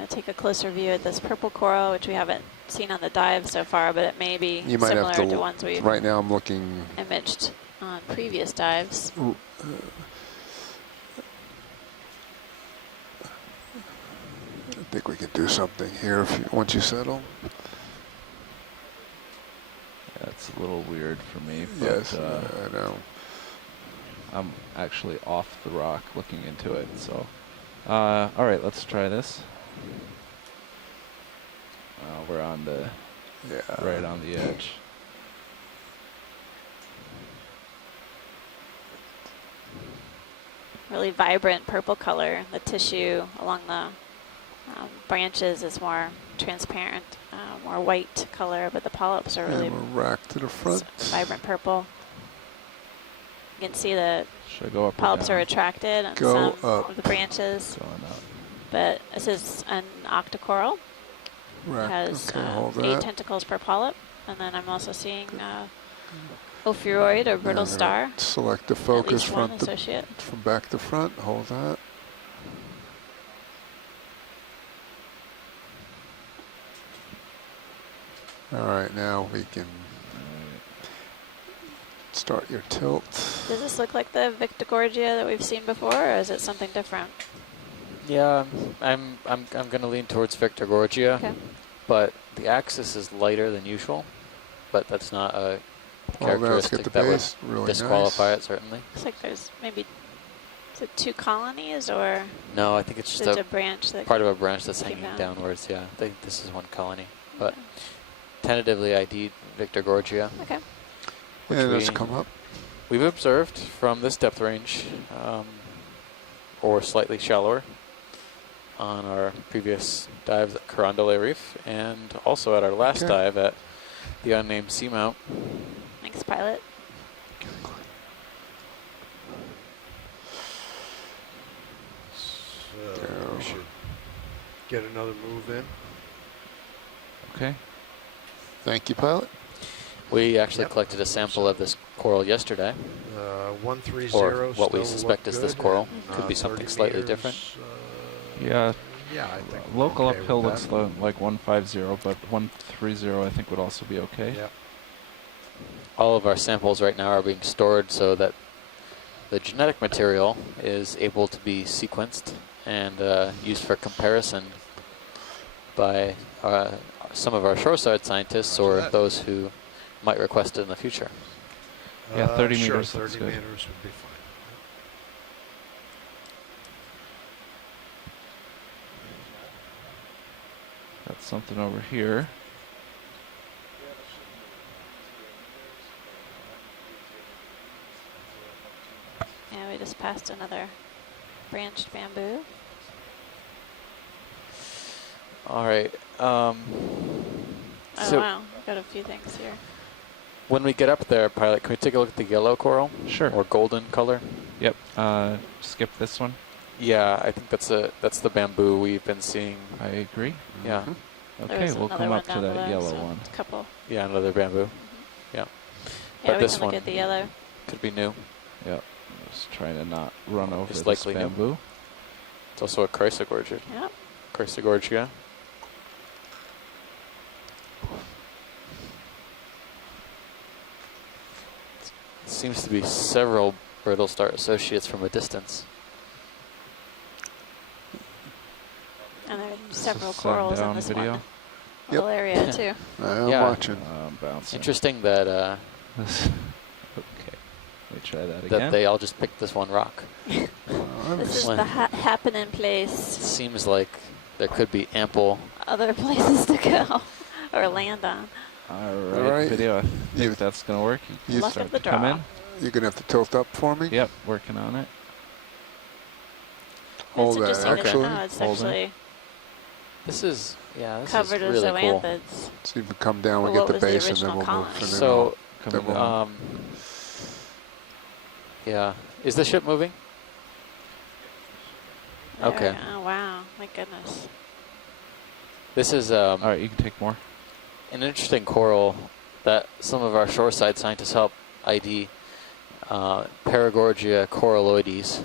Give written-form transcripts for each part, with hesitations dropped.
going to take a closer view at this purple coral, which we haven't seen on the dive so far, but it may be similar to ones we've right now I'm looking imaged on previous dives. I think we can do something here once you settle. That's a little weird for me, but Yes, I know. I'm actually off the rock looking into it, so. All right, let's try this. We're on the, right on the edge. Really vibrant purple color. The tissue along the branches is more transparent, more white color, but the polyps are really rack to the front. Vibrant purple. You can see the Should I go up polyps or are down? retracted on Go some up. of the branches. Going up. But this is an octocoral. Rack. It has Okay, hold 8 that. tentacles per polyp. And then I'm also seeing ophiuroid or brittle star. Select the At focus least one front associate. from back to front. Hold that. All right, now we can start your tilt. Does this look like the Victigorgia that we've seen before, or is it something different? Yeah, I'm going to lean towards Victigorgia, Okay. but the axis is lighter than usual, but that's not a Oh, let's characteristic get the that would base. Really disqualify nice. it, certainly. Looks like there's maybe, is it 2 colonies, or No, I think it's just is it a a branch that part of a branch that's came hanging down? downwards. Yeah, I think this is one colony, but tentatively ID'd Victigorgia. Okay. And let's come up. We've observed from this depth range, or slightly shallower, on our previous dives at Carondelet Reef, and also at our last dive at the unnamed seamount. Thanks, pilot. So we should get another move in. Okay. Thank you, pilot. We actually collected a sample of this coral yesterday, 130 or what we still suspect look is this good, coral. and, Could be something 30 slightly meters, different. Yeah. Yeah, I think Local we're okay uphill with looks that. like 150, but 130 I think would also be okay. Yeah. All of our samples right now are being stored so that the genetic material is able to be sequenced and used for comparison by some of our shoreside scientists or those who might request it in the future. Yeah, 30 sure, meters looks 30 good. meters would be fine. Got something over here. Yeah, we just passed another branched bamboo. All right. Oh, So wow. We've got a few things here. when we get up there, pilot, can we take a look at the yellow coral? Sure. Or golden color? Yep. Skip this one. Yeah, I think that's the bamboo we've been seeing. I agree. Yeah. There Okay, was we'll another come one up to down that below, yellow so one. a couple. Yeah, another bamboo. Yeah. Yeah, But we this can look one at the yellow. could be new. Yep. Just trying to not run over It's this likely new. bamboo. It's also a Chrysogorgia. Yeah. Chrysogorgia. Seems to be several brittle star associates from a distance. And there are several Sun corals in down this video. one little area, too. I'm Yeah. watching. Bouncing. Interesting that Okay. Let me try that that again. they all just picked this one rock. This is When- the happening It place. seems like there could be ample. Other places to go or land on. All All right. video. I You- think that's going to work. You you Luck start of the to come draw. in. You're going to have to tilt up for me? Yep, working on it. Hold It's that, interesting to actually. know it's Hold it. actually This is covered really as cool. zoanthids. See if we come down, Well, we what get the was the base, and then original we'll move colony? from there. So, Coming Double. down. yeah, is the ship moving? Okay. There- Oh, wow. My goodness. This is All right, you can take more. an interesting coral that some of our shoreside scientists help ID. Paragorgia coralloides.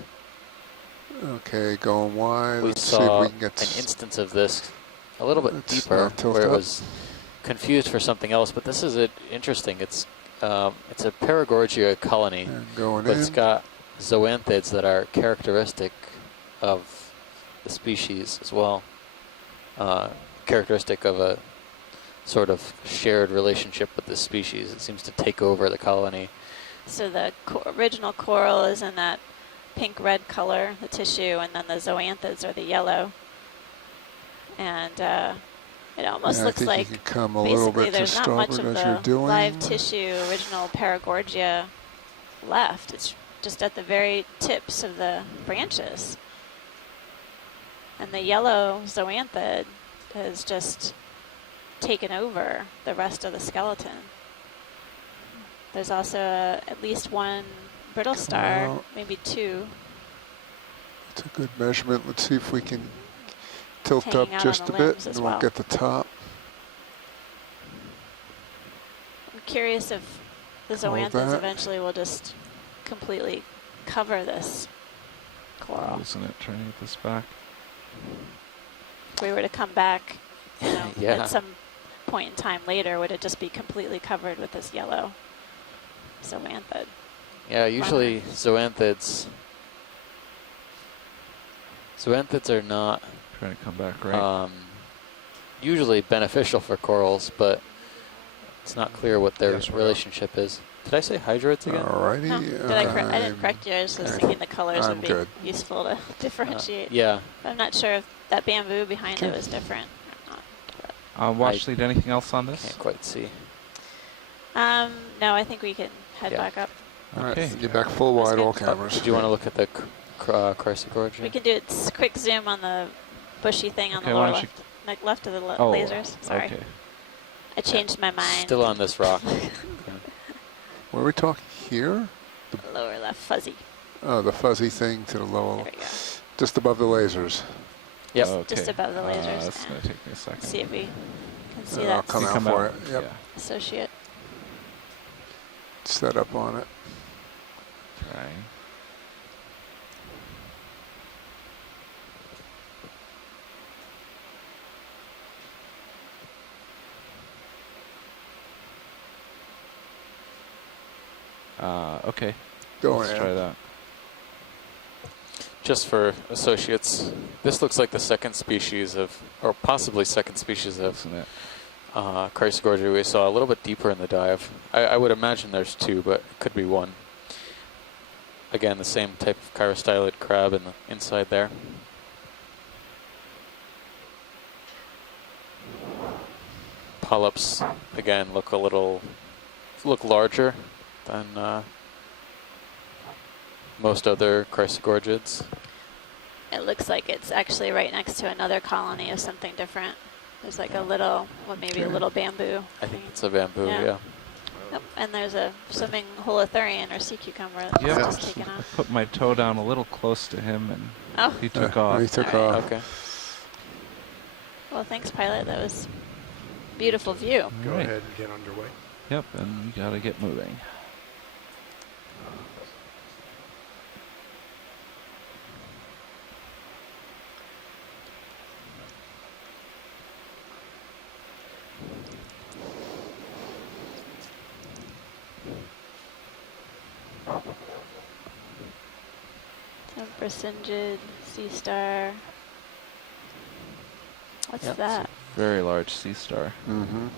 Okay, going wide. We Let's see if saw we an can get instance of this a little bit Let's deeper not tilt where it up. was confused for something else, but this is interesting. It's a Paragorgia colony, and going but in. it's got zoanthids that are characteristic of the species as well. Characteristic of a sort of shared relationship with this species. It seems to take over the colony. So the original coral is in that pink-red color, the tissue, and then the zoanthids are the yellow. And it almost Yeah, looks I think like you can come a little basically bit to there's not much starboard of as you're the doing. live tissue original Paragorgia left. It's just at the very tips of the branches. And the yellow zoanthid has just taken over the rest of the skeleton. There's also at least one brittle Come star, out. maybe two. It's a good measurement. Let's see if we can tilt Hanging up out just on a the bit limbs and as we'll well. get the top. I'm curious if the All zoanthids that. eventually will just completely cover this coral. Isn't it trying to get this back? If we were to come back, you know, Yeah. at some point in time later, would it just be completely covered with this yellow zoanthid? Yeah, usually zoanthids are not Trying to come back right. usually beneficial for corals, but it's not clear what their Yes, we are. relationship is. Did I say hydroids again? Alrighty. No, I didn't correct yours. I was thinking the colors I'm would be good. useful to differentiate. Yeah. I'm not sure if that bamboo behind it Okay. was different or not. Watch lead, anything else on this? Can't quite see. No, I think we can head Yeah. back up. Alright, Okay. get back full That's wide, good. all cameras. Did you want to look at the Chrysogorgia? We can do a quick zoom on the bushy thing on Okay, the why lower don't you- left, like left of the Oh, lasers. Sorry, okay. I changed my mind. Still on this rock. What are we talking here? Lower left, fuzzy. Oh, the fuzzy thing to the There lower, we go. just above the lasers. Yep. Okay. Just above the lasers. That's going to take me a second. See if we can see I'll that come You out for it. Yep. Yeah. associate. Set up on it. Trying. Okay. Going Let's try in. that. Just for associates, this looks like the second species of, or possibly second species of Isn't it? Chrysogorgia we saw a little bit deeper in the dive. I would imagine there's two, but it could be one. Again, the same type of chirostylid crab in the inside there. Polyps, again, look larger than most other Chrysogorgids. It looks like it's actually right next to another colony of something different. There's like a little, well, maybe a Okay. little bamboo. I think it's a bamboo, Yeah. yeah. Oh, and there's a swimming holothurian or sea cucumber that's Yep. just taken I off. put my toe down a little close to him and Oh, he took off. He took All right. off. Okay. well, thanks, pilot. That was beautiful view. Go All right. ahead and get underway. Yep, and we got to get moving. Bracingid, sea star. What's Yep. that? Very large sea star. Mm-hmm.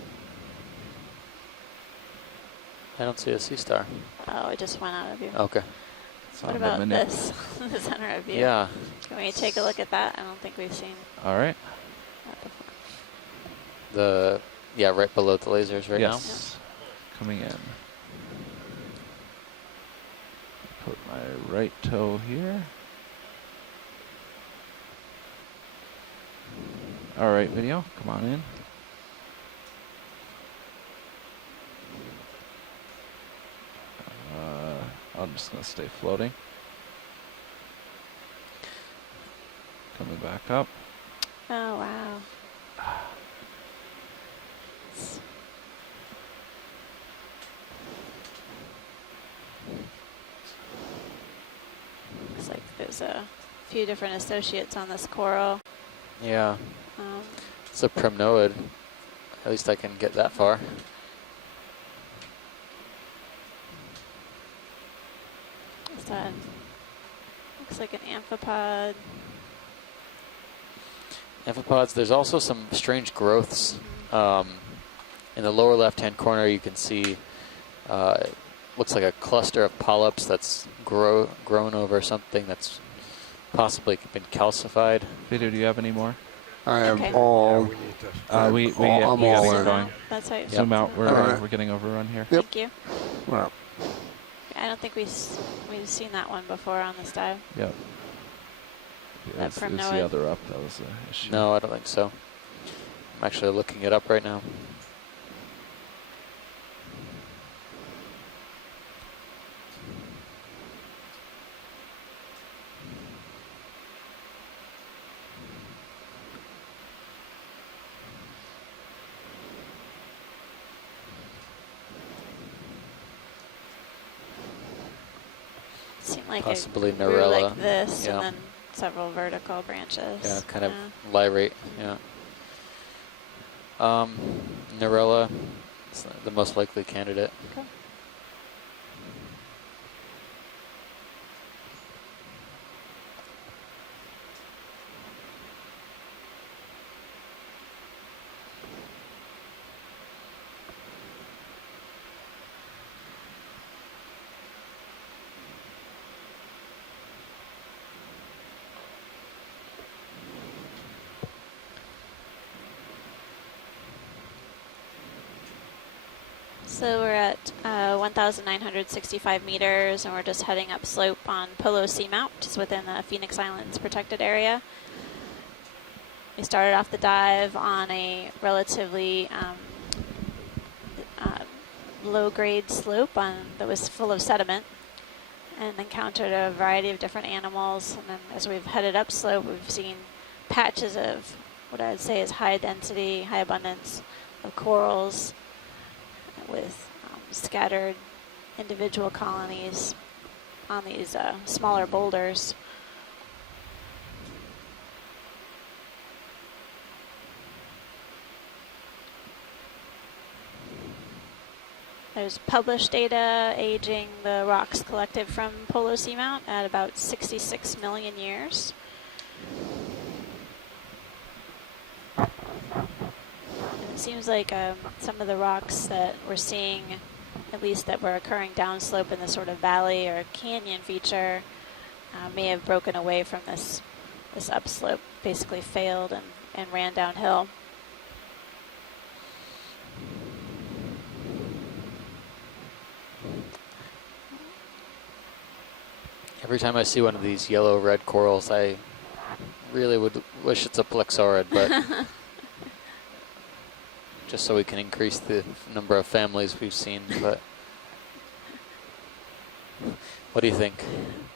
I don't see a sea star. Oh, it just went out of view. Okay. It's What on the about minute. this? The center of view. Yeah. Can we take a look at that? I don't think we've seen All right. that before. Right below the lasers right Yes. Coming in. Put my right toe here. All right, video, come on in. I'm just gonna stay floating. Coming back up. Oh, wow. It's- Looks like there's a few different associates on this coral. Yeah, Um, it's a primnoid. At least I can get that far. what's that? Looks like an amphipod. Amphipods, there's also some strange growths. In the lower left-hand corner, you can see, it looks like a cluster of polyps that's grown over something that's possibly been calcified. Video, do you have any more? I have Okay. Yeah, all. we need to. I'm we all gotta in. get going. That's right. Zoom out. We're Alright. we're getting overrun here. Yep. Thank you. Well, I don't think we've seen that one before on this dive. Yep. That It's primnoid. the other up. That was the issue. No, I don't think so. I'm actually looking it up right now. Seemed like Possibly it grew Narella. like this, Yeah. and then several vertical branches. Yeah, kind of lyrate, yeah. Narella is the most likely candidate. Okay. So we're at 1,965 meters, and we're just heading up slope on Polo Seamount, which is within the Phoenix Islands protected area. We started off the dive on a relatively low-grade slope that was full of sediment, and encountered a variety of different animals. And then as we've headed up slope, we've seen patches of what I would say is high density, high abundance of corals, with scattered individual colonies on these smaller boulders. There's published data aging the rocks collected from Polo Seamount at about 66 million years. It seems like some of the rocks that we're seeing, at least that were occurring downslope in this sort of valley or canyon feature, may have broken away from this upslope, basically failed and ran downhill. Every time I see one of these yellow-red corals, I really would wish it's a plexaurid, but just so we can increase the number of families we've seen. But what do you think?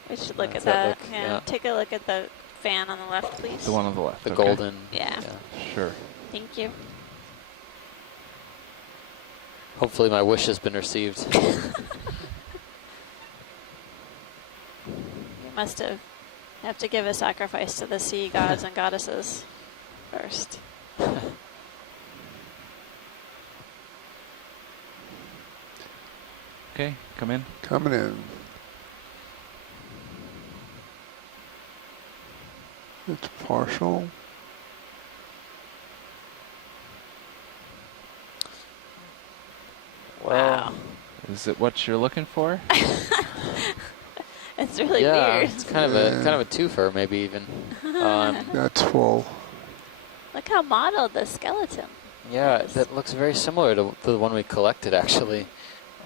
We should look How's at that that. look? Yeah. Yeah. Take a look at the fan on the left, please. The one on the left. The okay. golden. Yeah. Sure. Thank you. Hopefully my wish has been received. You must have to give a sacrifice to the sea gods and goddesses first. Okay, come in. coming in. It's partial. Wow. Is it what you're looking for? It's really yeah, weird. it's kind of a twofer, maybe even. That's full. Look how modeled the skeleton. Yeah, is. that looks very similar to the one we collected actually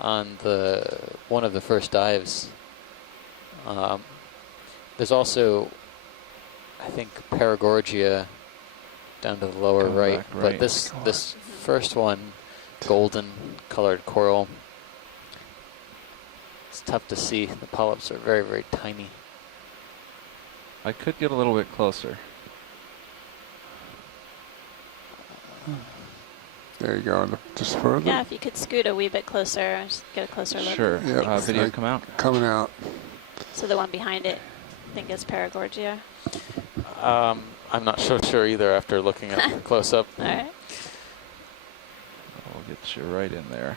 on one of the first dives. There's also, I think, Paragorgia down to the lower Coming right, back but right. this first one, golden colored coral, it's tough to see. The polyps are very, very tiny. I could get a little bit closer. There you go. Just further. Yeah, if you could scoot a wee bit closer, just get a closer look. Sure. Yep. Video Like- come out. Coming out. So the one behind it, I think is Paragorgia. I'm not so sure either after looking at it close up. All right. I'll get you right in there.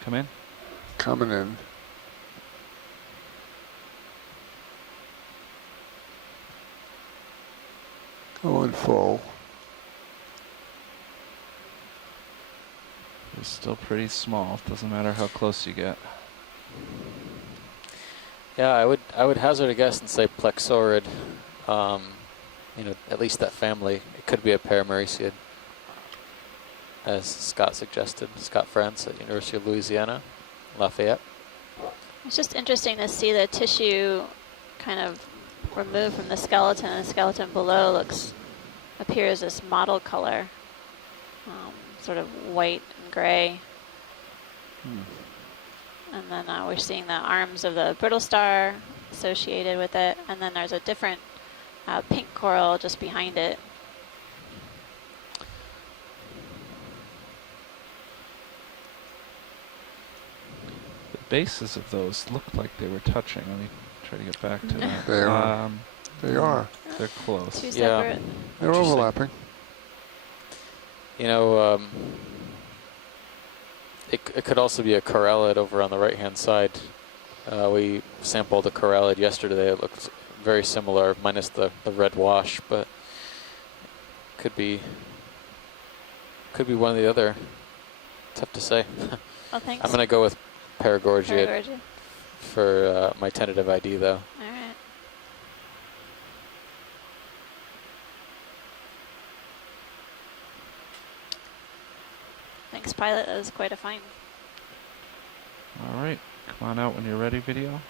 Come in. Coming in. Going full. It's still pretty small. Doesn't matter how close you get. Yeah, I would hazard a guess and say plexaurid. You know, at least that family. It could be a Paramericiid, as Scott suggested. Scott France at University of Louisiana, Lafayette. It's just interesting to see the tissue kind of removed from the skeleton. The skeleton below appears this mottled color, sort of white and gray. And then we're seeing the arms of the brittle star associated with it. And then there's a different pink coral just behind it. The bases of those looked like they were touching. Let me try to get back to that. They are. They are. They're close. Two Yeah. separate. They're overlapping. You know, it could also be a corallid over on the right-hand side. We sampled a corallid yesterday. It looked very similar, minus the red wash, but could be one or the other. Tough to say. Oh, thanks. I'm going to go with Paragorgia Paragorgia. for my tentative ID, though. All right. Thanks, pilot. That was quite a find. All right. Come on out when you're ready, video.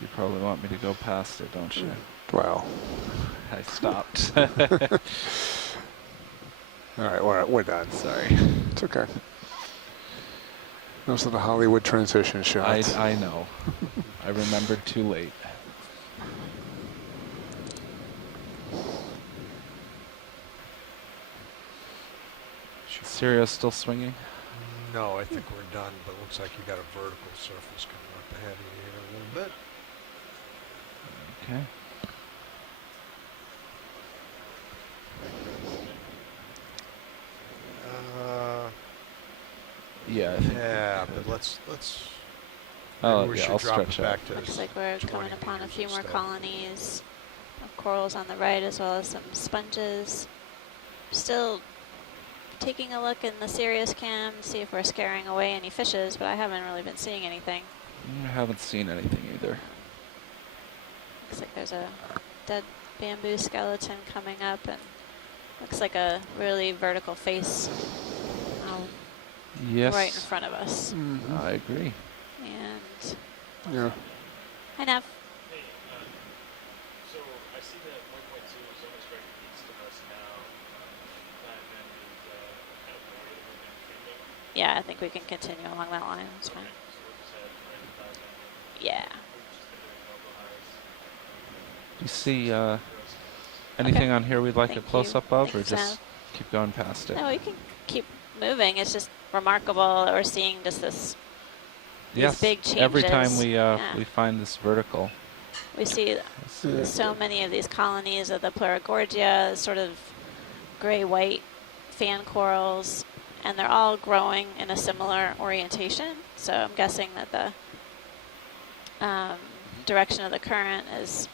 You probably want me to go past it, don't you? Well, I stopped. all right, we're done. Sorry. It's okay. Those are the Hollywood transition shots. I know. I remembered too late. Sirius still swinging? No, I think we're done, but looks like you got a vertical surface coming up ahead of you here a little bit. Okay. Yeah, I think. Yeah, but let's. Oh, maybe we yeah, should I'll drop stretch it back out. to. Looks like we're 20 coming upon a meters few more instead. colonies of corals on the right, as well as some sponges. Still taking a look in the Sirius cam to see if we're scaring away any fishes, but I haven't really been seeing anything. I haven't seen anything either. Looks like there's a dead bamboo skeleton coming up, and looks like a really vertical face Yes. right in front of us. I agree. And Yeah. hi, Nav. Hey, so I see that 1.2 is almost right east of us now. That then is kind of more than treatment. Yeah, I think we can continue along that line. It's fine. So we'll just head right to that. Yeah. We've just been doing local hires. Do you see anything on here we'd like a Thank you. close-up of, or Thanks, just Nav. keep going past it? No, we can keep moving. It's just remarkable that we're seeing just these Yes. big changes. Every time we Yeah. we find this vertical. We see Yeah. so many of these colonies of the Paragorgia, sort of gray-white fan corals, and they're all growing in a similar orientation. So I'm guessing that the direction of the current is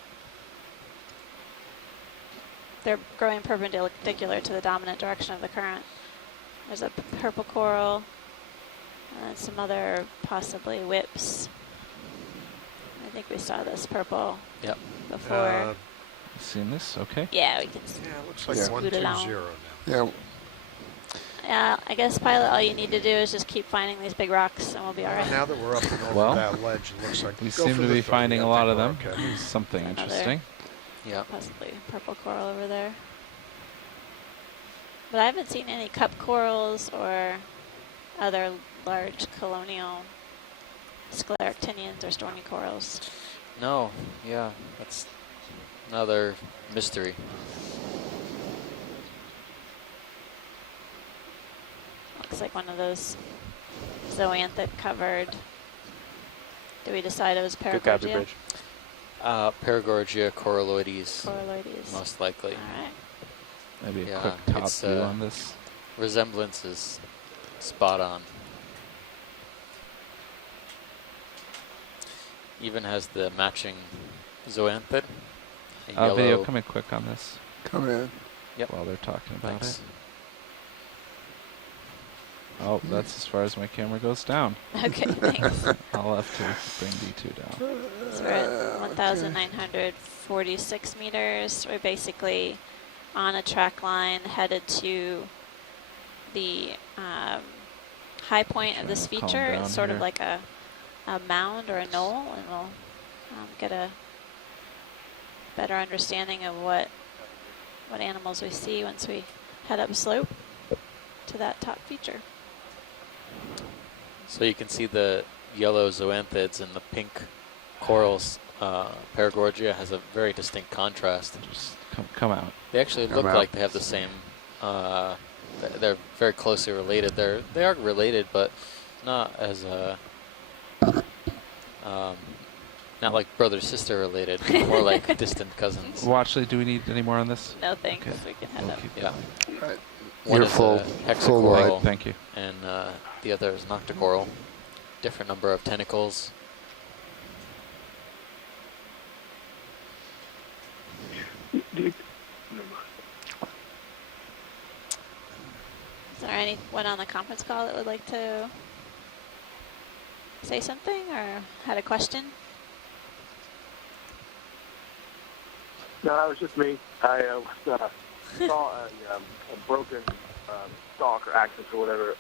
they're growing perpendicular to the dominant direction of the current. There's a purple coral, and some other possibly whips. I think we saw this purple Yep. before. You seen this? Okay. Yeah, we can. Yeah, it looks like Yeah. 120 now. Yeah. Yeah, I guess, pilot, all you need to do is just keep finding these big rocks, and we'll be all right. Now that we're up and over Well, that ledge, it looks like We go seem for to the be 30. finding I a lot think of we're them. okay. Something Another- interesting. Yeah. Possibly purple coral over there. But I haven't seen any cup corals or other large colonial scleractinians or stormy corals. No, yeah, that's another mystery. Looks like one of those zoanthid covered. Did we decide it was Good copy, Paragorgia? Bridge. Paragorgia coralloides, Coralloides. most likely. All right. Maybe a Yeah, quick top it's, view on this. Resemblance is spot on. Even has the matching zoanthid. a Video, yellow- come in quick on this Come in. Yep. while they're talking about Thanks. it. Oh, that's as far as my camera goes down. Okay, thanks. I'll have to bring D2 down. So we're at 1,946 meters. We're basically on a track line headed to the high point of this Trying to calm feature. down It's sort of here. like a mound or a knoll, and we'll get a better understanding of what animals we see once we head up slope to that top feature. So you can see the yellow zoanthids and the pink corals. Paragorgia has a very distinct contrast. Just come out. They actually Come look out. like they have the same. They're very closely related. They are related, but not as not like brother sister related. More like distant cousins. Watchley, do we need any more on this? No thanks. Okay. We can head We'll up. keep Yeah. Right. One You're is full- a full wide. hexacoral, Thank you. and the other is nocticoral. Different number of tentacles. Is there anyone on the conference call that would like to say something or had a question? No, that was just me. I saw a broken stalk or axis or whatever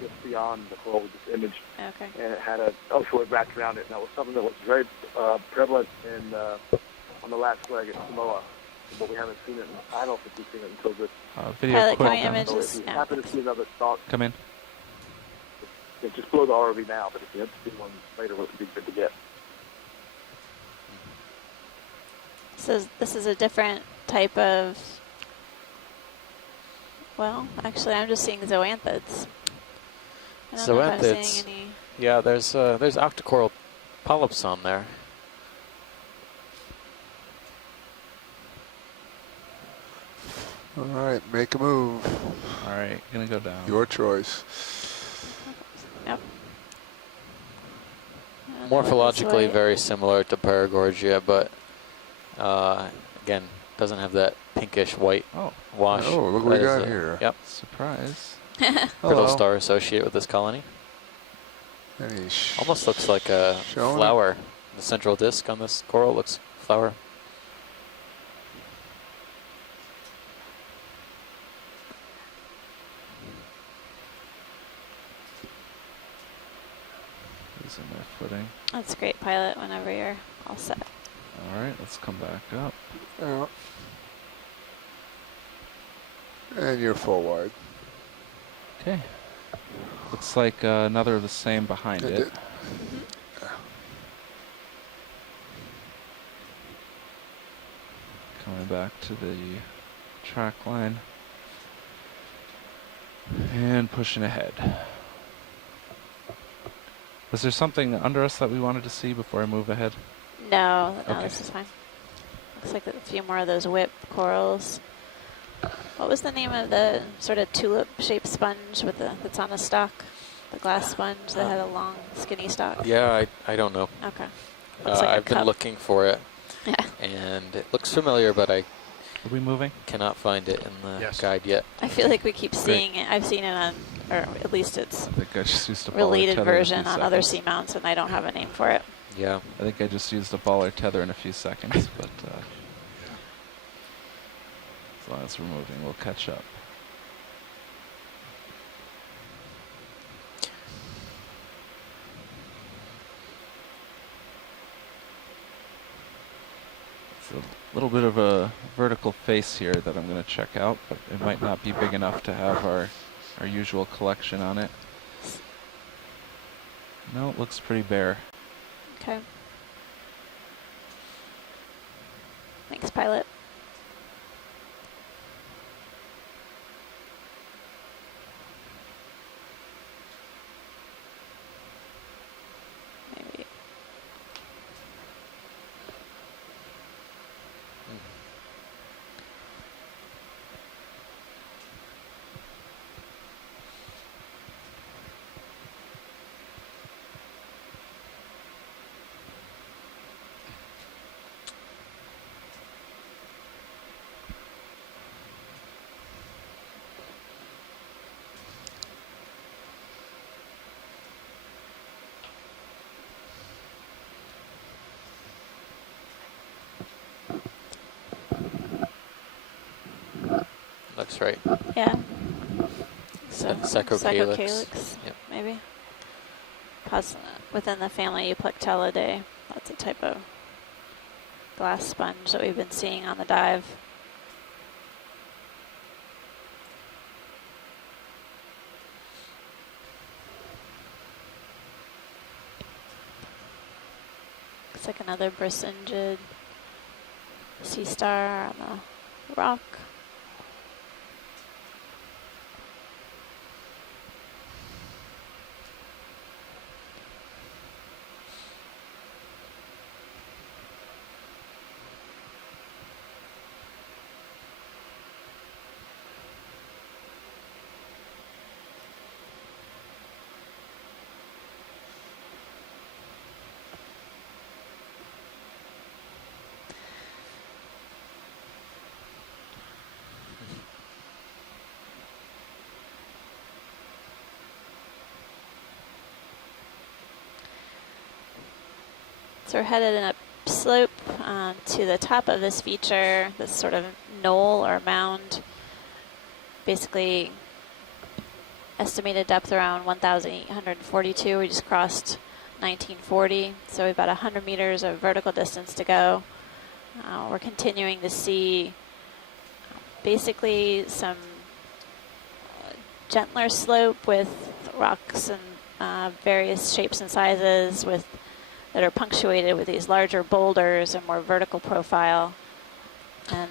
just beyond the coral with this image, Okay. and it had a Elswood wrapped around it, and that was something that was very prevalent in on the last leg at Samoa, but we haven't seen it. I don't think we've seen it until this. Video Pilot, quick. can we on image So this. if you Yeah, happen to thanks. see another stalk, Come in. just blow the ROV now, but if you have to see one later, it would be good to get. So this is a different type of, well, actually I'm just seeing zoanthids. I don't know if I'm Zoanthids. seeing any. Yeah, there's octocoral polyps on there. All right, make a move. All right, gonna go down. Your choice. Yep. I don't know what this Morphologically way- very similar to Paragorgia, but again, doesn't have that pinkish white Oh, wash. Oh, look what we That is got a- here. Yep, surprise. brittle Hello. star associate with this colony. Any Almost looks like a showing it? flower. The central disc on this coral looks flower. Losing my footing. That's great, pilot, whenever you're all set. All right, let's come back up. Yeah. And you're full wide. Okay. Looks like another of the same behind It it. did. Coming back to the track line. And pushing ahead. Was there something under us that we wanted to see before I move ahead? No, Okay. this is fine. Looks like a few more of those whip corals. What was the name of the sort of tulip-shaped sponge with that's on a stalk? The glass sponge that had a long, skinny stalk? Yeah, I don't know. Okay. Looks like a I've been cup. looking for it, Yeah. and it looks familiar, but I Are we moving? cannot find it in the Yes. guide yet. I feel like we keep Great. seeing it. I've seen it on, or at least it's I think I just used a baller related tether in a version few on other seconds. seamounts, and I don't have a name for it. Yeah. I think I just used a baller tether in a few seconds, but as long as we're moving, we'll catch up. It's a little bit of a vertical face here that I'm going to check out, but it might not be big enough to have our usual collection on it. No, it looks pretty bare. Okay. Thanks, pilot. Maybe. Looks right. Yeah. So Sacrocalyx. Sacrocalyx, Yep. maybe. Within the family Euplectellidae, that's a type of glass sponge that we've been seeing on the dive. Looks like another Brisingid sea star on the rock. So we're headed in a slope to the top of this feature, this sort of knoll or mound. Basically estimated depth around 1,842. We just crossed 1940, so we've about 100 meters of vertical distance to go. We're continuing to see basically some gentler slope with rocks and various shapes and sizes that are punctuated with these larger boulders and more vertical profile. And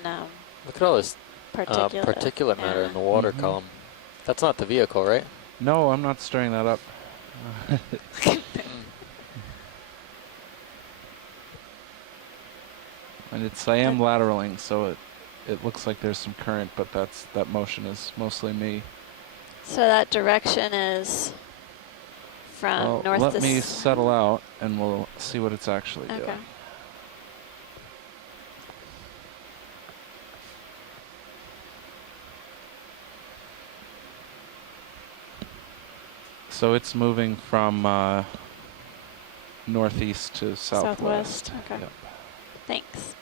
Look at all this particulate matter in the water column. That's not the vehicle, right? No, I'm not stirring that up. And I am lateraling, so it looks like there's some current, but that motion is mostly me. So that direction is from north to let me settle out, and we'll see what it's actually doing. Okay. So it's moving from northeast to southwest. Southwest, okay. Yep. Thanks.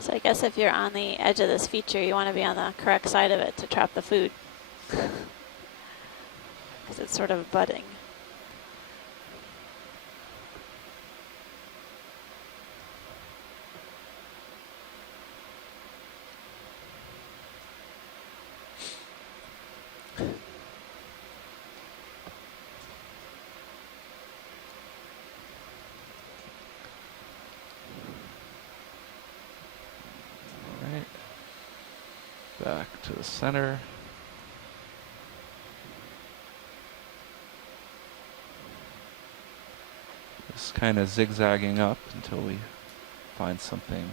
So I guess if you're on the edge of this feature, you want to be on the correct side of it to trap the food. Because it's sort of budding. Back to the center. Just kind of zigzagging up until we find something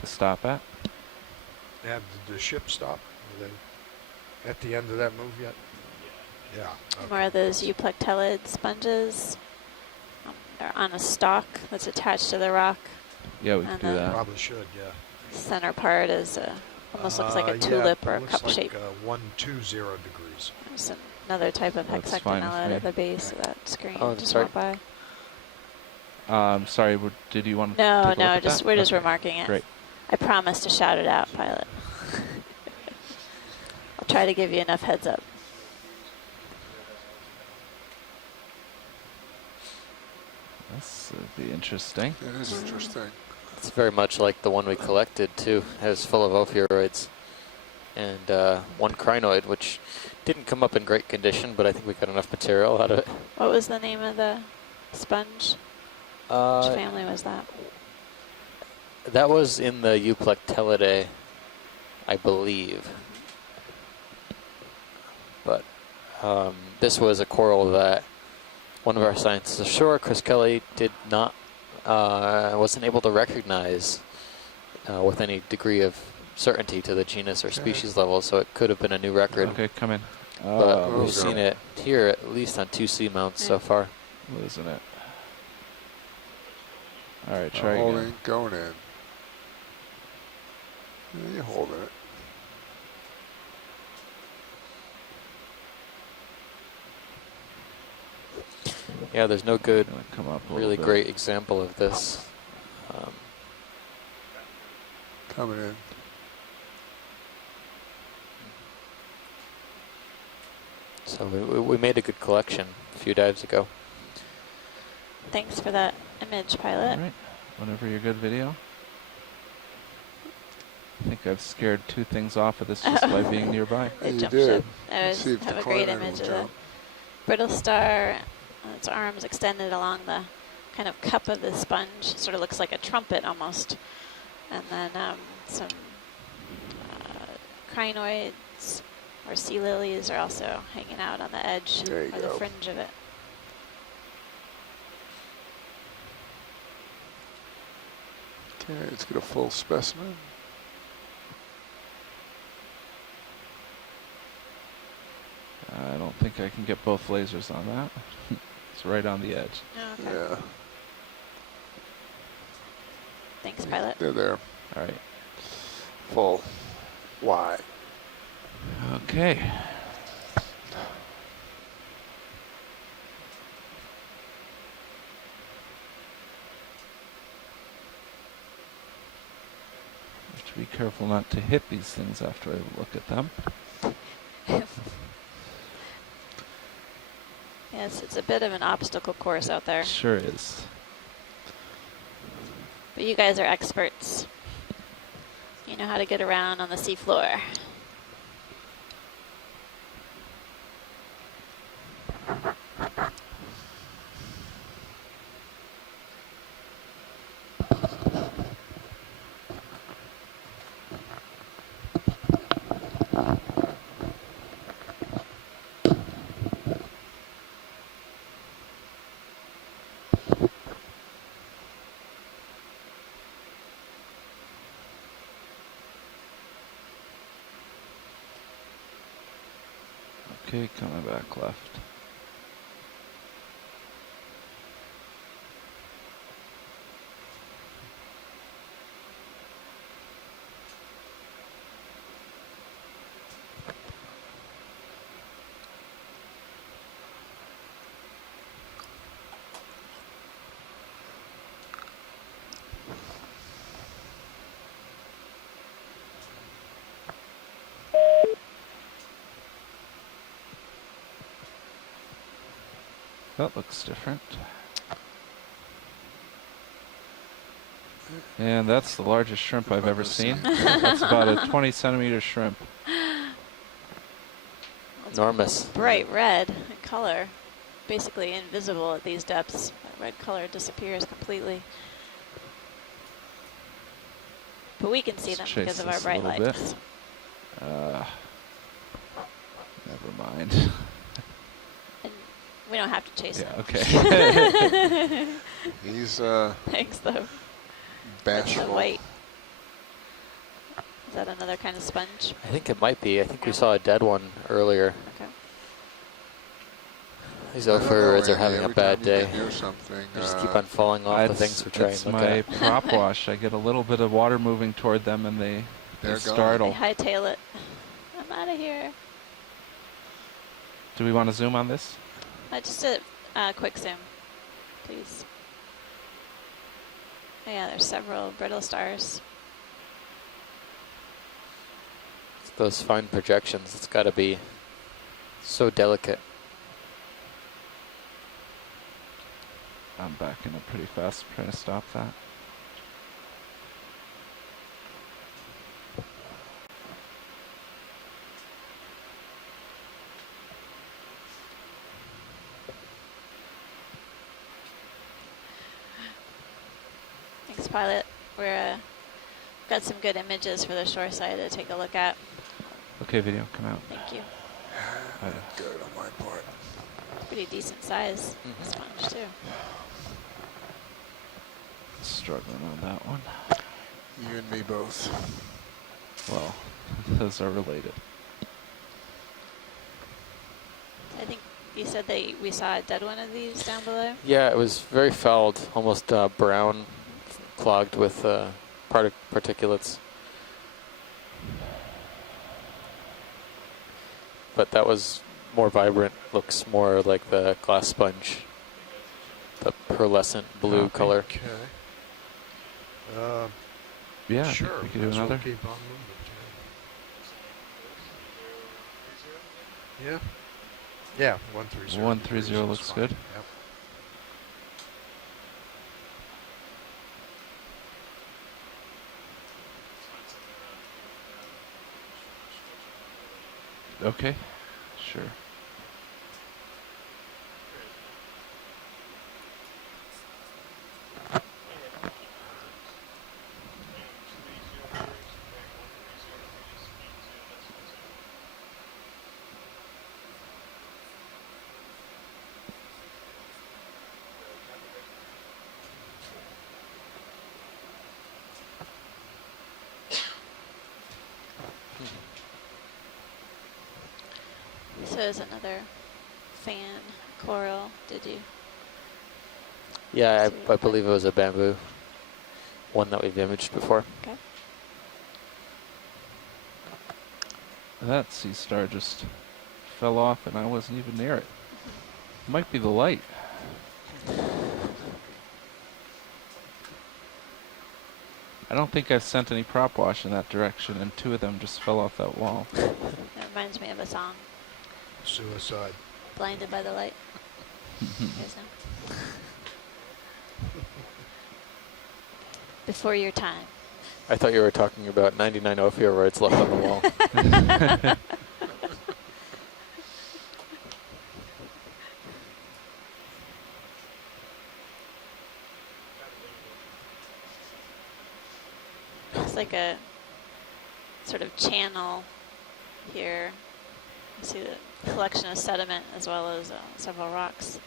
to stop at. Yeah, did the ship stop? Are they at the end of that move yet? Yeah. More of those Euplectellid sponges. They're on a stalk that's attached to the rock. Yeah, we can And do then that. Probably should, yeah. Center part is almost looks like a tulip or a cup shape. 120 degrees. There's another type of That's fine with hexactinellid me. at the base of that screen. Oh, just sorry. walk by. Sorry, did you want to No, take a look no, at just that? we're just Okay, remarking it. Great. I promise to shout it out, pilot. I'll try to give you enough heads up. This would be interesting. It is interesting. It's very much like the one we collected too. It was full of ophiuroids and one crinoid, which didn't come up in great condition, but I think we got enough material out of it. What was the name of the sponge? Which family was that? That was in the Euplectellidae, I believe. But this was a coral that one of our scientists ashore, Chris Kelly, did not, wasn't able to recognize with any degree of certainty to the genus or species level, so it could have been a new record. Okay, come in. But we've seen it here at least on 2 seamounts so far. Losing it. All right, try again. Holding, going in. Yeah, you're holding it. Yeah, there's no good, Gonna come up a really little bit. great example of this. Coming in. So we made a good collection a few dives ago. Thanks for that image, pilot. All right, whenever you're good, video. I think I've scared 2 things off of this just by being nearby. It You jumped did. ship. I Let's see if have the a great climate image will of the jump. brittle star. Its arms extended along the kind of cup of the sponge. Sort of looks like a trumpet almost. And then some crinoids or sea lilies are also hanging out on the edge There you or the go. fringe of it. Okay, let's get a full specimen. I don't think I can get both lasers on that. It's right on the edge. Oh, okay. Yeah, Thanks, pilot. they're there. All right. Full. Wide. Okay. Have to be careful not to hit these things after I look at them. Yes, it's a bit of an obstacle course out there. Sure is. But you guys are experts. You know how to get around on the seafloor. Okay, coming back left. That looks different. And that's the largest shrimp I've ever seen. That's about a 20 centimeter shrimp. Enormous. Bright red in color. Basically invisible at these depths. That red color disappears completely. But we can see them Let's because chase of our this a bright little bit. lights. Never mind. And we don't have to chase Yeah, them. okay. He's Thanks, though. That's the bashful. white. Is that another kind of sponge? I think it might be. I think we saw a dead one earlier. Okay. These I don't know, ophiuroids are Andy, having a every bad time you day. get near something, They just keep on falling off the things we try It's and look my at. prop wash. I get a little bit of water moving toward them and they They're gone. They startle. hightail it. I'm out of here. Do we want to zoom on this? Just a quick zoom, please. Oh, yeah, there's several brittle stars. It's those fine projections. It's got to be so delicate. I'm backing up pretty fast trying to stop that. pilot. We're got some good images for the shore side to take a look at. Okay, video, come out. Thank you. Good on my part. Pretty decent size sponge too. Struggling on that one. You and me both. Well, those are related. I think you said that we saw a dead one of these down below. Yeah, it was very fouled, almost brown, clogged with particulates. But that was more vibrant, looks more like the glass sponge, the pearlescent blue Okay. color. Okay. Yeah, I think Sure. we could do might as well another. keep on moving. Yeah. Yeah. 130. 130 looks fine. good. Yep. Okay, sure. So there's another fan coral. Did you? Yeah, See what I it believe it was a bamboo, one that we've imaged before. Okay. That sea star just fell off and I wasn't even near it. Might be the light. I don't think I've sent any prop wash in that direction, and 2 of them just fell off that wall. That reminds me of a song, Suicide. "Blinded by the Light." You guys know? Before your time. I thought you were talking about 99 ophiurides left on the wall. It's like a sort of channel here. You see the collection of sediment as well as several rocks.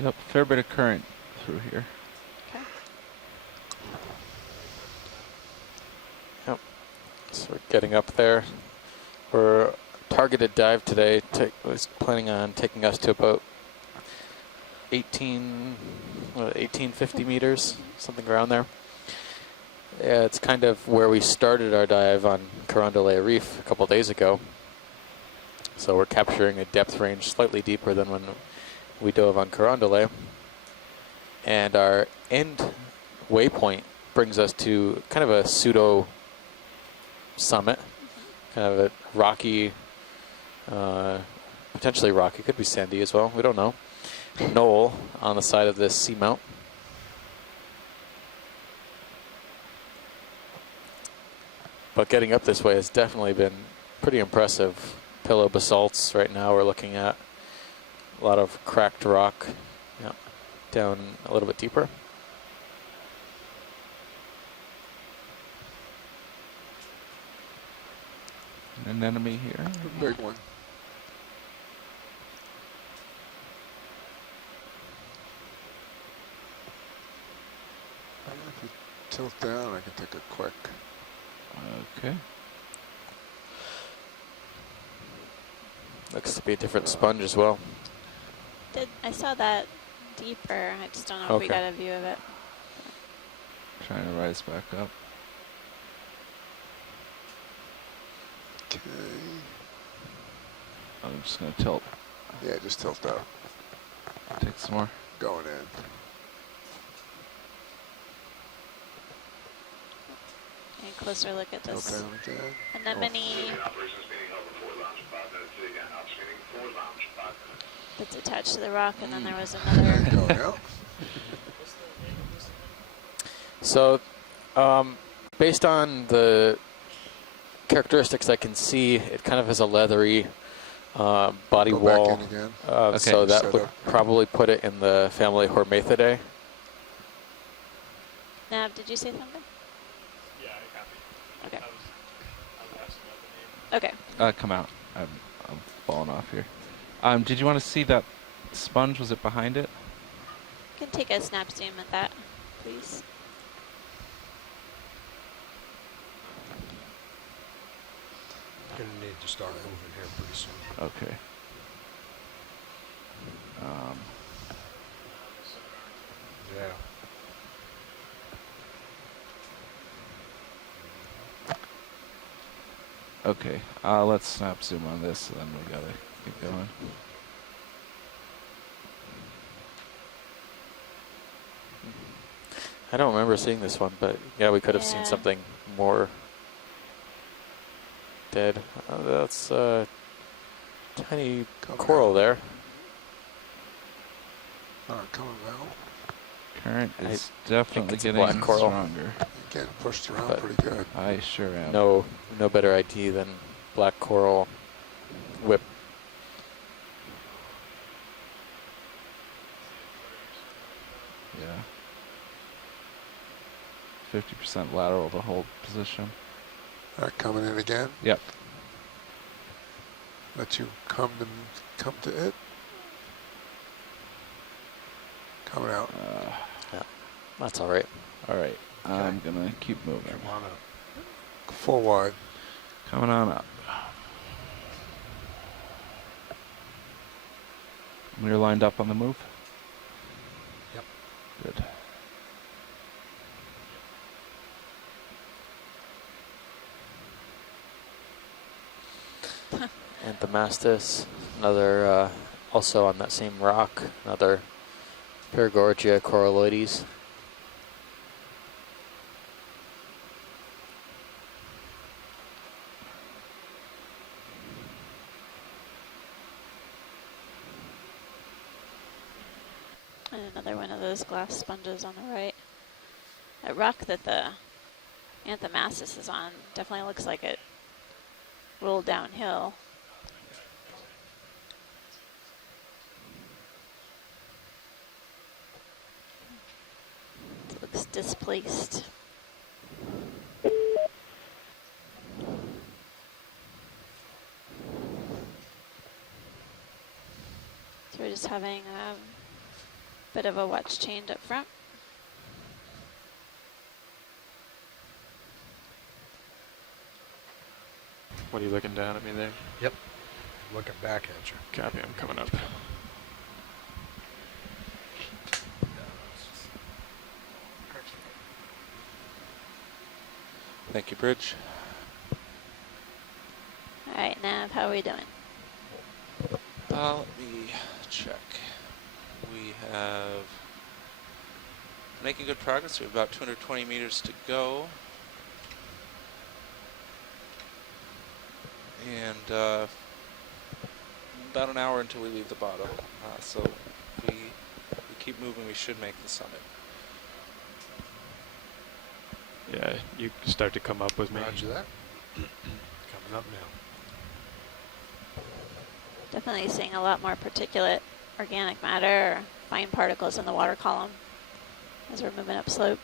Yep, fair bit of current through here. Okay. Yep. So we're getting up there. Our targeted dive today was planning on taking us to about 1850 meters, something around there. Yeah, it's kind of where we started our dive on Carondelet Reef a couple days ago. So we're capturing a depth range slightly deeper than when we dove on Carondelet. And our end waypoint brings us to kind of a pseudo summit, kind of a rocky, potentially rocky, could be sandy as well, we don't know, knoll on the side of this seamount. But getting up this way has definitely been pretty impressive. Pillow basalts right now we're looking at. A lot of cracked rock. Yeah, down a little bit deeper. An enemy here. A big one. If you tilt down, I can take a quick. Okay. Looks to be a different sponge as well. I saw that deeper. I just don't know if we Okay. got a view of it. Trying to rise back up. Okay. I'm just going to tilt. Yeah, just tilt out. Take some more. Going in. A closer look at Tilt this down again. anemone that's attached to the rock, and then there was another. Going out. So, based on the characteristics I can see, it kind of has a leathery body Go wall. back in again. Okay. So that Set would up. probably put it in the family Hormathidae. Nav, did you say something? Yeah, I copied. Okay. I was asking about the name. Okay. Come out. I'm falling off here. Did you want to see that sponge? Was it behind it? You can take a snap zoom at that, please. Gonna need to start moving here pretty soon. Okay. Yeah. Okay. Let's snap zoom on this, and then we gotta get going. I don't remember seeing this one, but yeah, we could have seen Yeah. something more dead. That's a tiny Coming coral out. there. Coming out. Current I is definitely it's a getting black coral. stronger. Getting pushed around But- pretty good. I sure am. No better ID than black coral whip. Yeah. 50% lateral to hold position. Coming in again. Yep. Let you come to it. Coming out. That's all right. All right. I'm gonna keep moving. Come on up. Full wide. Coming on up. We're lined up on the move. Yep. Good. Anthomastus, another also on that same rock, another Paragorgia coralloides. And another one of those glass sponges on the right. That rock that the Anthomastus is on definitely looks like it rolled downhill. It looks displaced. So we're just having a bit of a watch chained up front. What are you looking down at me there? Yep. Looking back at you. Copy, I'm coming up. Thank you, Bridge. All right, Nav, how are we doing? Let me check. We have making good progress. We have about 220 meters to go. And about an hour until we leave the bottom. So if we keep moving, we should make the summit. Yeah, you start to come up with me. Roger that. Coming up now. Definitely seeing a lot more particulate organic matter or fine particles in the water column as we're moving up slope.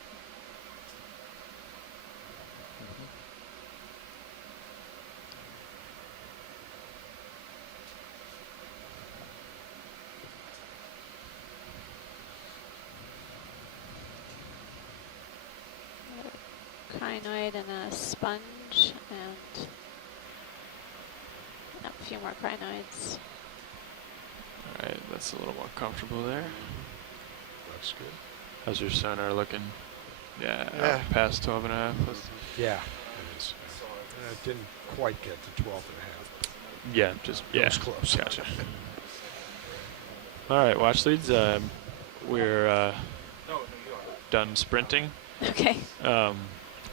Crinoid and a sponge and a few more crinoids. All right, that's a little more comfortable there. Looks good. How's your sonar looking? Yeah, Yeah. out past 12 and a half. Yeah, it is. It didn't quite get to 12 and a half. Yeah, just, It yeah. was close. Gotcha. All right, watch leads. We're done sprinting. Okay.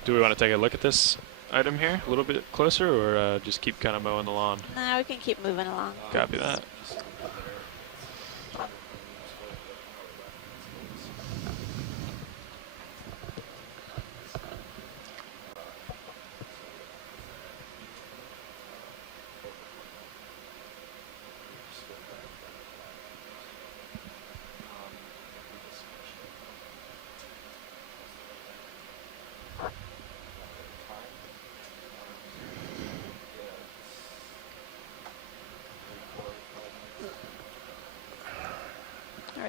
Do we want to take a look at this item here a little bit closer, or just keep kind of mowing the lawn? Now we can keep moving along. Copy that.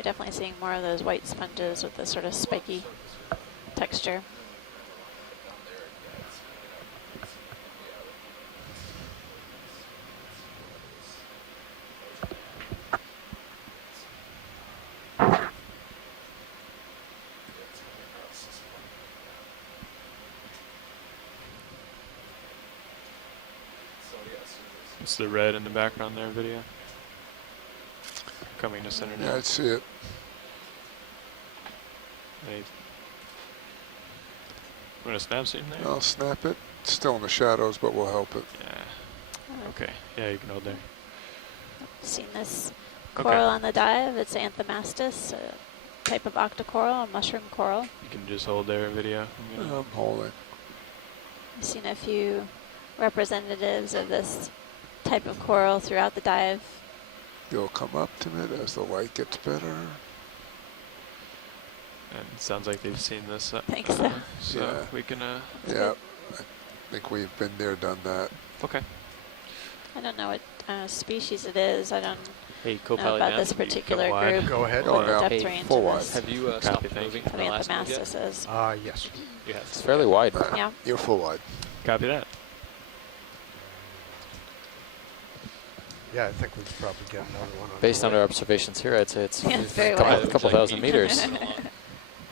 we're definitely seeing more of those white sponges with this sort of spiky texture. It's the red in the background there, video. Coming to center Yeah, now. I see it. Hey. Want a snap seam there? I'll snap it. It's still in the shadows, but we'll help it. Yeah. Okay. Yeah, you can hold there. Seen this Okay. coral on the dive. It's Anthomastus, a type of octocoral, a mushroom coral. You can just hold there, video. I'm gonna- I'm holding. I've seen a few representatives of this type of coral throughout the dive. They'll come up to it as the light gets better. And it sounds like they've seen this. Think so. So Yeah. we can. Yeah, I think we've been there, done that. Okay. I don't know what species it is. I don't Hey, know co-pilot about man, this particular wide. group. Go ahead. Oh, What no. depth Hey, range full of wide. this have you Copy, stopped thank moving you. from the last move yet? Anthomastus is. Yes. You have. It's fairly wide. Yeah. You're full wide. Copy that. Yeah, I think we could probably get another one. Based on the our way. observations here, I'd say it's Yeah, a it's very couple, wide. couple thousand meters.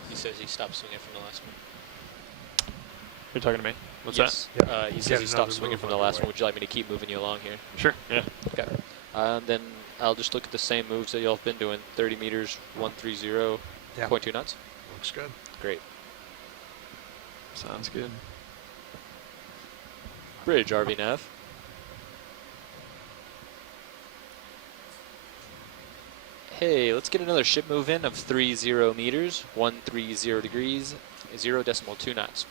He says he stopped swinging from the last one. You're talking to me. What's yes. Yeah. He Get says he stopped another swinging move from the underway. last one. Would you like me to keep moving you along here? that? Sure. Yeah. Okay. Then I'll just look at the same moves that y'all have been doing. 30 meters, 130, Yeah. 0.2 knots. Looks good. Great. Sounds good. Bridge, RV nav. Hey, let's get another ship move in of 30 meters, 130 degrees, 0.2 knots.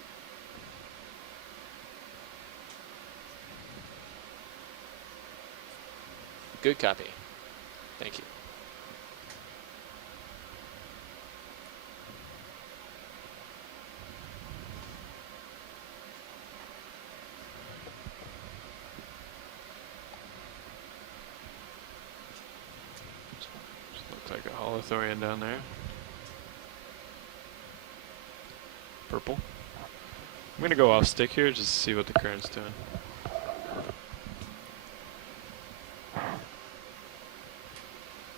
Good copy. Thank you. Looks like a holothorian down there. Purple. I'm gonna go off stick here just to see what the current's doing.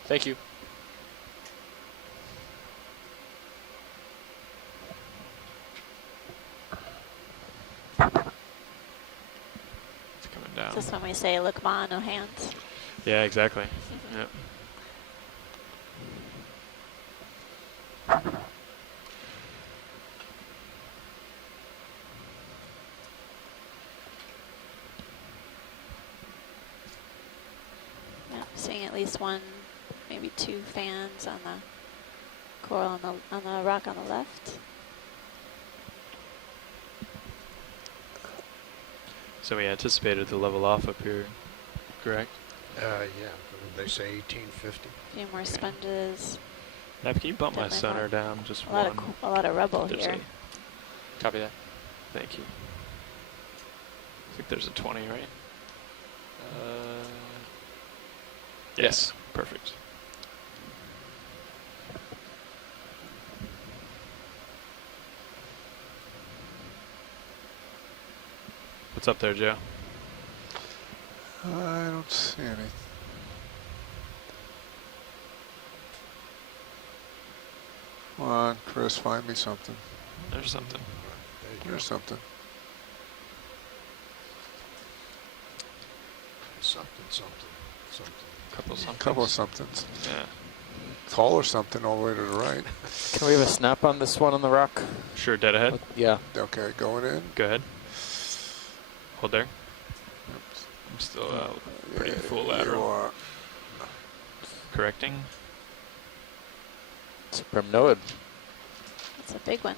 Thank you. It's coming down. Is this when we say, look, ma, no hands? Yeah, exactly. Yep. Yeah, seeing at least one, maybe two fans on the coral on the rock on the left. So we anticipated to level off up here, correct? Yeah. What did they say 1850? A few more sponges. Now, can you bump my Definitely center more. down just A lot one? of a lot of rubble There's here. Copy that. Thank you. I think there's a 20, right? Yes. Perfect. What's up there, Joe? I don't see any. Come on, Chris, find me something. There's something. There you go. There's something. Something. Couple somethings. Couple of somethings. Yeah. Tall or something all the way to the right. Can we have a snap on this one on the rock? Sure, dead ahead. Yeah. Okay, going in. Go ahead. Hold there. Yep. I'm still pretty full You lateral. are. Correcting. Supremnoid. It's a big one.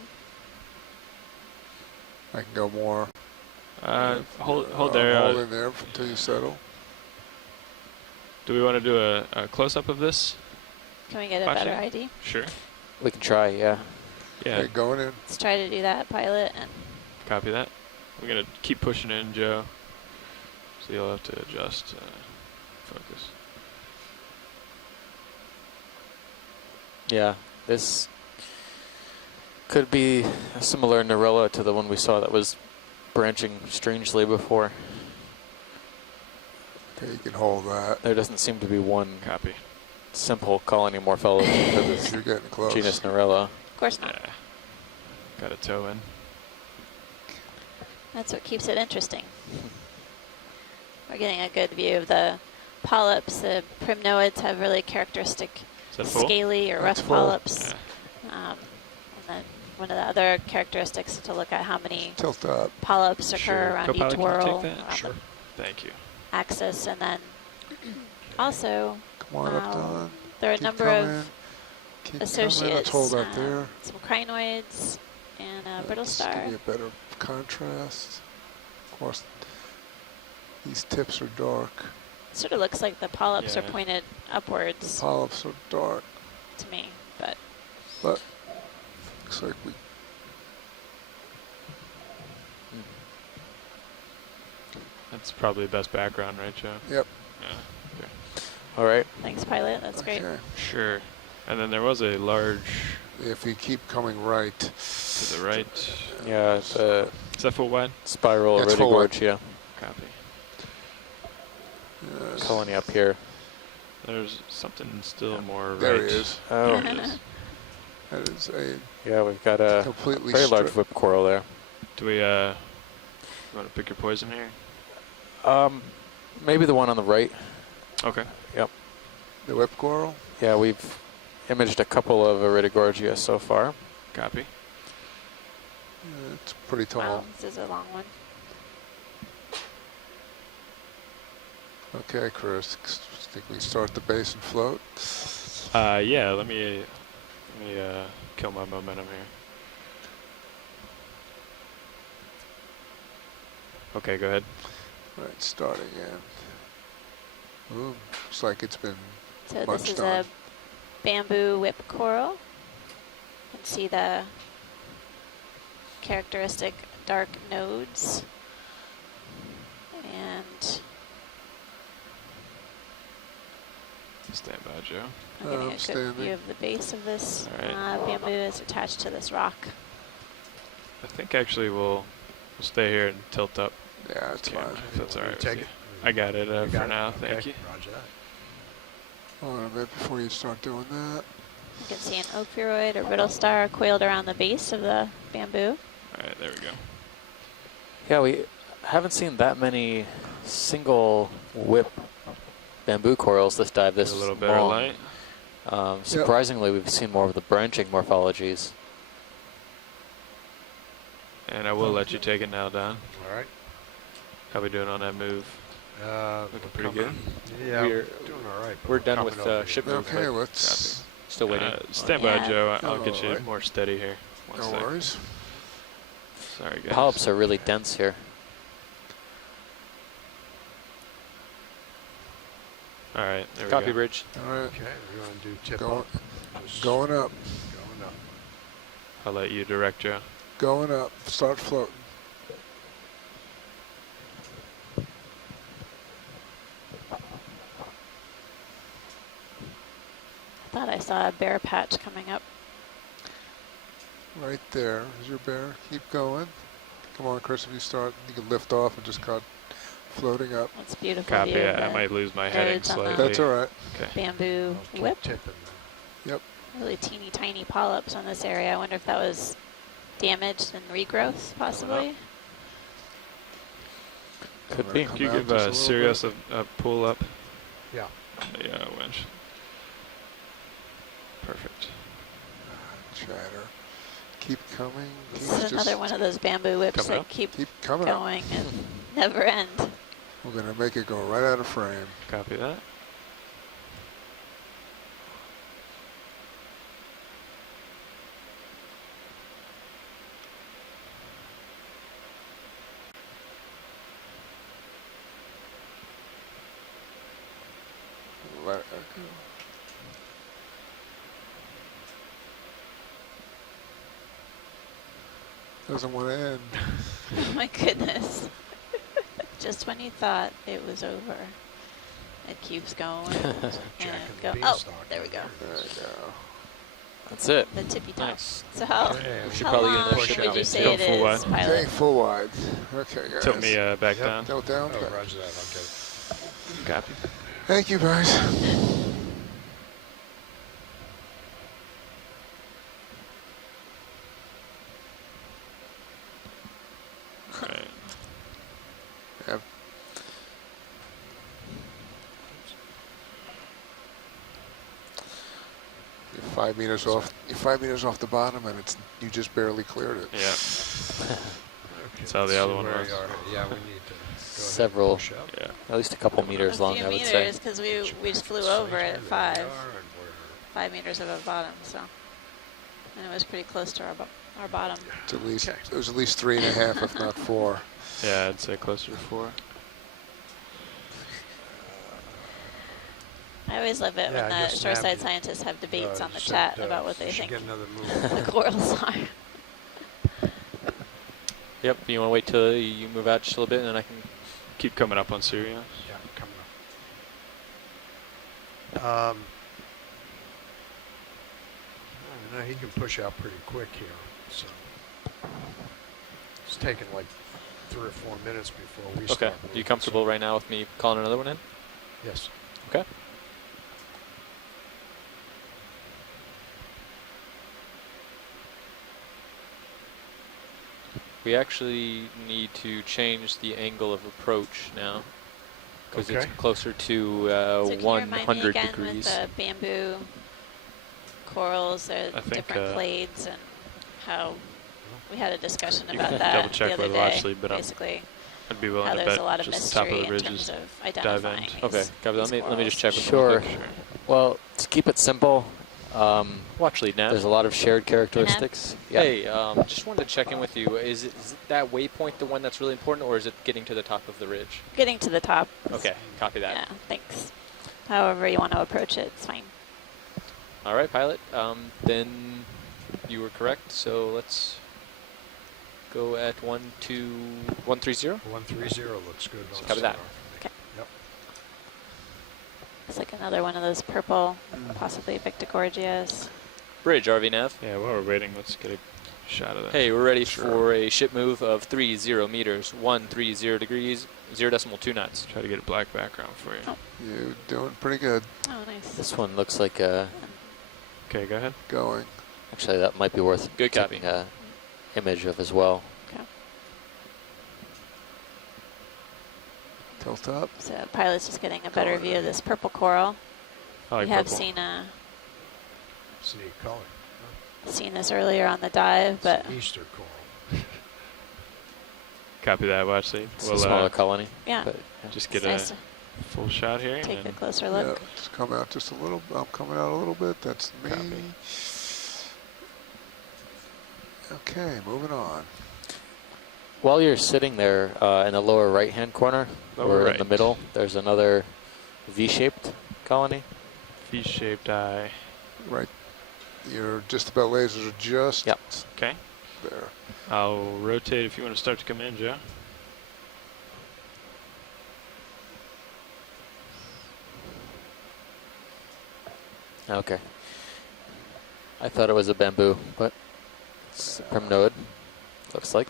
I can go more. Hold there. Hold in there until you settle. Do we want to do a close-up of this? Can we get a Actually- better ID? Sure. We can try, yeah. Yeah, Okay, going in. Let's try to do that, pilot. And copy that. We're going to keep pushing in, Joe. So you'll have to adjust focus. Yeah, this could be a similar Narella to the one we saw that was branching strangely before. Okay, you can hold that. There doesn't seem to be one Copy. simple colony morphology for this You're getting close. genus Narella. Of course not. Yeah. Got a toe in. That's what keeps it interesting. We're getting a good view of the polyps. The primnoids have really characteristic Is that full? scaly or That's rough full. polyps. And then one of the other characteristics to look at how many Tilt up. polyps occur Sure. around Co-pilot, each can you take whorl, that? around Sure. Thank you. the axis, and then also Come on up, Don. there are a Keep number coming. of Keep coming. associates, Let's hold up there. some crinoids, and a brittle Just star. give you a better contrast. Of course, these tips are dark. It sort of looks like the polyps are Yeah. pointed upwards Polyps are dark, to me, but but looks like we. That's probably the best background, right, Joe? Yep. Yeah. Okay. All right. thanks, pilot. That's great. Okay. Sure. And then there was a large If you keep coming right, to the right. Yeah, the Is that full wide? spiral That's full wide. Iridogorgia Copy. yes. colony up here. There's something still more There right. he is. Oh, There it is. That is a yeah, we've got a completely very large stri- whip coral there. Do we want to pick your poison here? Maybe the one on the right. Okay. the whip coral. Yeah, we've imaged a couple of Iridogorgia so far. Copy. Yeah, it's pretty tall. Wow, this is a long one. Okay, Chris. Think we start the base and float? Yeah. Let me kill my momentum here. Okay, go ahead. Right, start again. Ooh, looks like it's been So this bunched is on. a bamboo whip coral. You can see the characteristic dark nodes. And Stand by, Joe. I'm getting a good standing. view of the base of this All right. bamboo is attached to this rock. I think actually we'll stay here and tilt up. Yeah, it's Camera, fine. if that's all right with Take you. it. I got it You for got it? now. Okay. Thank you. Roger that. Hold on a bit before you start doing that. You can see an ophiuroid or brittle star coiled around the base of the bamboo. All right, there we go. Yeah, we haven't seen that many single whip bamboo corals this dive this A little better long. light. Surprisingly, we've seen more of the branching morphologies. And I will let you take it now, Don. All right. How we doing on that move? Looking pretty good. Yeah, We're- we're doing all right. but we're we're done coming with over ship here. move. Okay, but let's. Still waiting. Stand by, Yeah. Joe. I'll get you Alright. more steady here. One No sec. worries. Sorry, guys. Polyps are really dense here. All right, there we Copy, go. bridge. All right, Okay, we're going to do tip Going- up. Just going up, Going up. I'll let you direct, Joe. going up. Start floating. I thought I saw a bear patch coming up. Right there is your bear. Keep going. Come on, Chris. If you start, you can lift off and just cut floating up. That's a beautiful Copy. view of I the might lose my heading nodes on the slightly. That's all right. Okay. bamboo I'll keep whip. tipping. Really teeny tiny polyps on this area. I wonder if that was damaged and regrowth, possibly. Could Alright, be. come Can you out give just a little Sirius bit. a pull up? Yeah. Yeah, winch. Perfect. Chatter. Keep coming. This Keep is another just- one of those bamboo whips Coming that up? keep Keep coming up. going and never end. We're gonna make it go right out of frame. Copy that. Let it go. Doesn't want to end. Oh my goodness. Just when you thought it was over, it keeps going. Jack and and go. the Oh, beanstalk. there we go. There we go. That's it. the tippy top. Nice. So how, Okay, We should how probably get long another would ship you out. say Go it full is, wide. Getting pilot? full wide. Okay, guys. Tilt me back Yep. down. Tilt down. Oh, Okay. roger that. I'll get it. Copy. Thank you, guys. Right. Yep. You're 5 meters off. You're 5 meters off the bottom, and it's you just barely cleared it. Yeah. Okay, That's how the let's other see one where was. you are. Yeah, we need to go Several. ahead and push up. Yeah. At least a couple meters A long, few I would say. meters, because we just flew over at There 5. we are, and we're 5 meters above bottom, so. And it was pretty close to our bottom. It's at least it was at least 3.5, if not 4. Yeah, I'd say closer to 4. I always love it Yeah, when I the just shoreside nabbed it. scientists have debates on the said, chat about what they should think get another move. the corals are. Yep. You want to wait till you move out just a little bit, and then I can keep coming up on Syria. Yeah, coming up. No, he can push out pretty quick here. So it's taking like 3 or 4 minutes before we Okay. start. You moving, comfortable so- right now with me calling another one in? Yes. Okay. We actually need to change the angle of approach now because it's Okay. closer to So can you remind me 100 again degrees. with the bamboo corals, I the think, different clades, and how we had a discussion You about can that double the check other with day. Watchley, but basically, I'd be how willing to there's bet a lot of just the top of mystery the in ridges. terms of dive identifying in. these, Okay, copy. these Let me just check with Sure. them real quick. Well, to keep it simple, Watch lead now. there's a lot of shared characteristics. Yeah. Hey, just wanted to check in with you. Is it that waypoint the one that's really important, or is it getting to the top of the ridge? Getting to the top. Okay, copy that. Yeah, thanks. However you want to approach it, it's fine. All right, pilot. Then you were correct. So let's go at 130. 130 looks good. So on copy that. sonar. Okay. Yep. It's like another one of those purple, possibly Victigorgias. Bridge, RV nav. Yeah, while we're waiting, let's get a shot of that. Hey, we're ready for a ship move of 30 meters, 130 degrees, 0.2 knots. Try to get a black background for you. Oh. You're doing pretty good. Oh, nice. This one looks like a. Okay, go ahead. Going. Actually, that might be worth Good copy. taking a image of as well. Okay. Tilt up. So pilot's just getting a better view of this purple coral. I like We have purple. It's a neat color. seen this earlier on the dive, It's but an Easter coral. Copy that, Watchley. It's a smaller colony. yeah, But, just it's get nice a to full shot here. and take a then closer Yeah, look. just come out just a little. I'm coming out a little bit. That's me. Copy. Okay, moving on. While you're sitting there in the lower right-hand corner, Lower or in the right. middle, there's another V-shaped colony. V-shaped eye. Right. You're just about lasers are just Yep. Okay. there. I'll rotate if you want to start to come in, Joe. Okay. I thought it was a bamboo, but it's a primnode, looks like.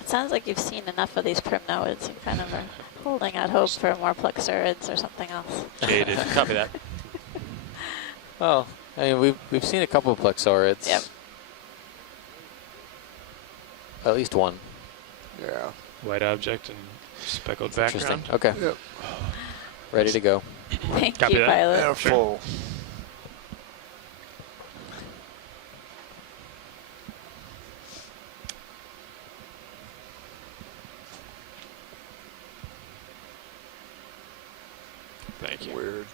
It sounds like you've seen enough of these primnoids and kind of are holding out hope for more plexurids or something else. Jaded. Copy that. Well, I mean, we've seen a couple of plexaurids. Yep. At least one. Yeah. White object and speckled Interesting. background. Okay. Yep. Ready to go. Thank Copy you, that. pilot. They're full. Thank you. Weird.